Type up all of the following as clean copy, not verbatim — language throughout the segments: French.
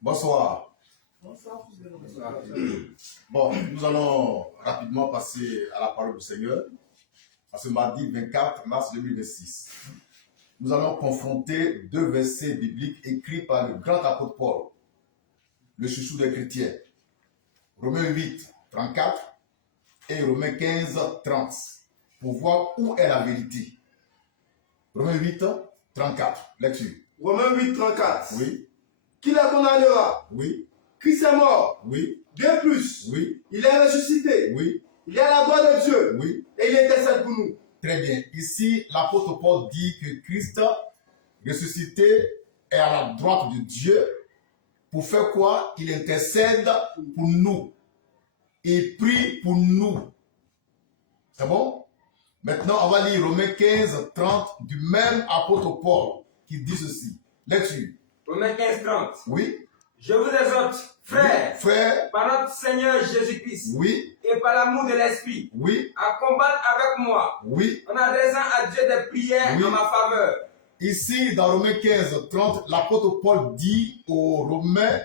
Bonsoir. Bon, nous allons rapidement passer à la parole du Seigneur. À ce mardi 24 mars 2026. Nous allons confronter deux versets bibliques écrits par le grand apôtre Paul, le chouchou des chrétiens. Romains 8, 34 et Romains 15, 30. Pour voir où est la vérité. Romains 8, 34. Lecture. Romains 8, 34. Oui. Qui la condamnera? Oui. Christ est mort. Oui. Bien plus. Oui. Il est ressuscité. Oui. Il est à la droite de Dieu. Oui. Et il intercède pour nous. Très bien. Ici, l'apôtre Paul dit que Christ ressuscité est à la droite de Dieu. Pour faire quoi? Il intercède pour nous. Il prie pour nous. C'est bon? Maintenant, on va lire Romains 15, 30 du même apôtre Paul qui dit ceci. Lecture. Romains 15, 30. Oui. Je vous exhorte, frères, Oui. Frères. par notre Seigneur Jésus-Christ, Oui. et par l'amour de l'Esprit, Oui. à combattre avec moi, Oui. en adressant à Dieu des prières Oui. en ma faveur. Ici, dans Romains 15, 30, l'apôtre Paul dit aux Romains,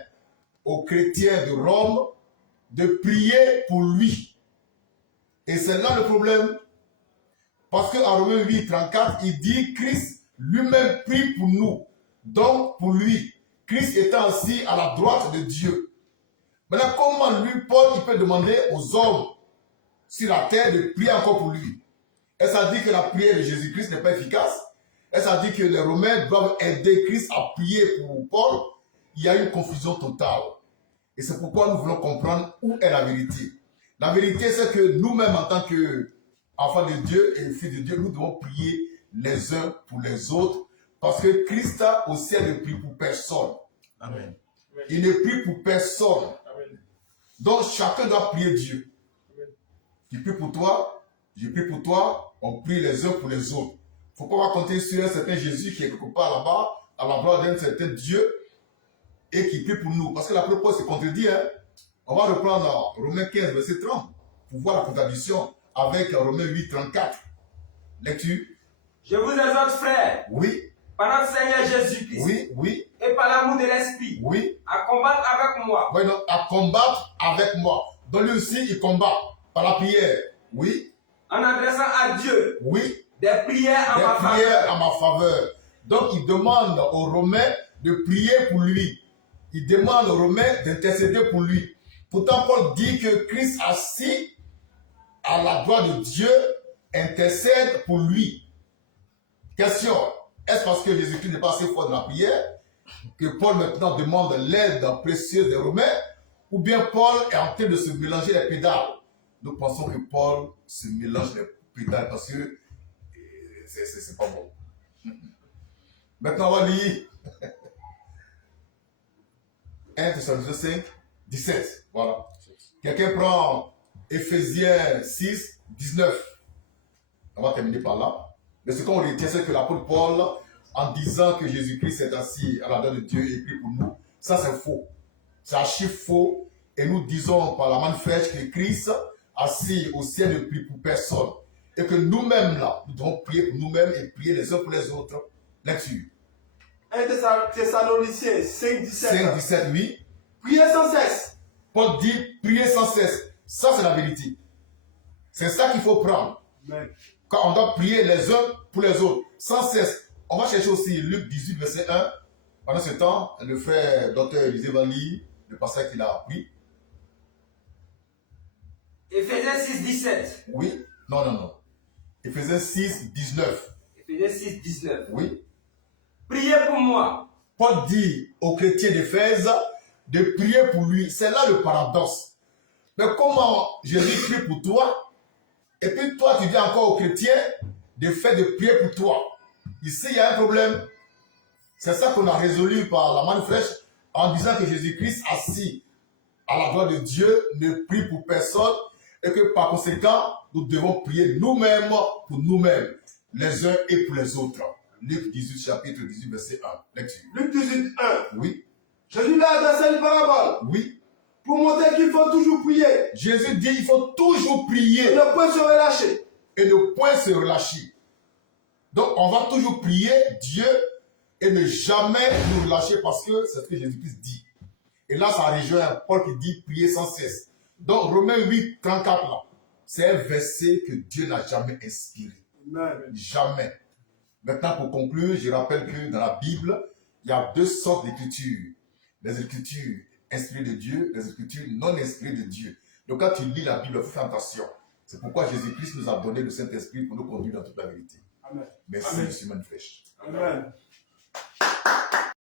aux chrétiens de Rome, de prier pour lui. Et c'est là le problème. Parce qu'en Romains 8, 34, il dit Christ lui-même prie pour nous. Donc, pour lui, Christ étant assis à la droite de Dieu. Maintenant, comment lui, Paul, il peut demander aux hommes sur la terre de prier encore pour lui? Est-ce à dire que la prière de Jésus-Christ n'est pas efficace? Est-ce à dire que les Romains doivent aider Christ à prier pour Paul? Il y a une confusion totale. Et c'est pourquoi nous voulons comprendre où est la vérité. La vérité, c'est que nous-mêmes, en tant qu'enfants de Dieu et fils de Dieu, nous devons prier les uns pour les autres. Parce que Christ au ciel ne prie pour personne. Amen. Il ne prie pour personne. Amen. Donc chacun doit prier Dieu. Tu pries pour toi, je prie pour toi, on prie les uns pour les autres. Il ne faut pas compter sur un certain Jésus qui est quelque part là-bas, à la gloire d'un certain Dieu, et qui prie pour nous. Parce que la propos se contredit. Hein? On va reprendre Romains 15, verset 30, pour voir la contradiction avec Romains 8, 34. Lecture. Je vous exhorte, frères, Oui, par notre Seigneur Jésus-Christ, oui, oui, et par l'amour de l'Esprit, oui. à combattre avec moi, Oui, donc, à combattre avec moi. Donc lui aussi, il combat par la prière. Oui, en adressant à Dieu oui. des prières en Des ma prières faveur. à ma faveur. Donc il demande aux Romains de prier pour lui. Il demande aux Romains d'intercéder pour lui. Pourtant, Paul dit que Christ assis à la droite de Dieu intercède pour lui. Question, est-ce parce que Jésus-Christ n'est pas assez fort dans la prière que Paul maintenant demande l'aide précieuse des Romains, ou bien Paul est en train de se mélanger les pédales? Nous pensons que Paul se mélange les pédales parce que c'est pas bon. Maintenant, on va lire 1 Thessaloniciens 5, 17. Voilà. Quelqu'un prend Éphésiens 6, 19. On va terminer par là. Mais ce qu'on retient, c'est que l'apôtre Paul, en disant que Jésus-Christ est assis à la droite de Dieu et prie pour nous, ça c'est faux. C'est archi faux. Et nous disons par la main fraîche que Christ, assis au ciel, ne prie pour personne. Et que nous-mêmes là, nous devons prier pour nous-mêmes et prier les uns pour les autres. Lecture. 1 Thessaloniciens 5, 17. 5, 17, oui. Priez sans cesse. Paul dit prier sans cesse. Ça, c'est la vérité. C'est ça qu'il faut prendre. Amen. Quand on doit prier les uns pour les autres, sans cesse. On va chercher aussi Luc 18, verset 1. Pendant ce temps, le frère Dr. Élisée va lire le passage qu'il a appris. Éphésiens 6, 17. Oui. Non. Éphésiens 6, 19. Éphésiens 6, 19. Oui. Priez pour moi. Paul dit aux chrétiens d'Éphèse de prier pour lui. C'est là le paradoxe. Mais comment Jésus prie pour toi, et puis toi tu dis encore aux chrétiens de faire de prier pour toi? Ici, il y a un problème. C'est ça qu'on a résolu par la main fraîche en disant que Jésus-Christ assis à la droite de Dieu ne prie pour personne et que par conséquent, nous devons prier nous-mêmes pour nous-mêmes, les uns et pour les autres. Luc 18, chapitre 18, verset 1. Lecture. Luc 18, 1. Oui, Jésus l'a adressé une parabole oui. pour montrer qu'il faut toujours prier Jésus dit il faut toujours prier et ne point se relâcher. et ne point se relâcher. Donc, on va toujours prier Dieu et ne jamais nous relâcher parce que c'est ce que Jésus-Christ dit. Et là, ça rejoint Paul qui dit prier sans cesse. Donc, Romains 8, 34, là, c'est un verset que Dieu n'a jamais inspiré. Amen. Jamais. Maintenant, pour conclure, je rappelle que dans la Bible, il y a deux sortes d'écritures. Les écritures inspirées de Dieu, les écritures non inspirées de Dieu. Donc, quand tu lis la Bible, fais attention. C'est pourquoi Jésus-Christ nous a donné le Saint-Esprit pour nous conduire dans toute la vérité. Amen. Merci, Amen. M. Manfresh. Amen.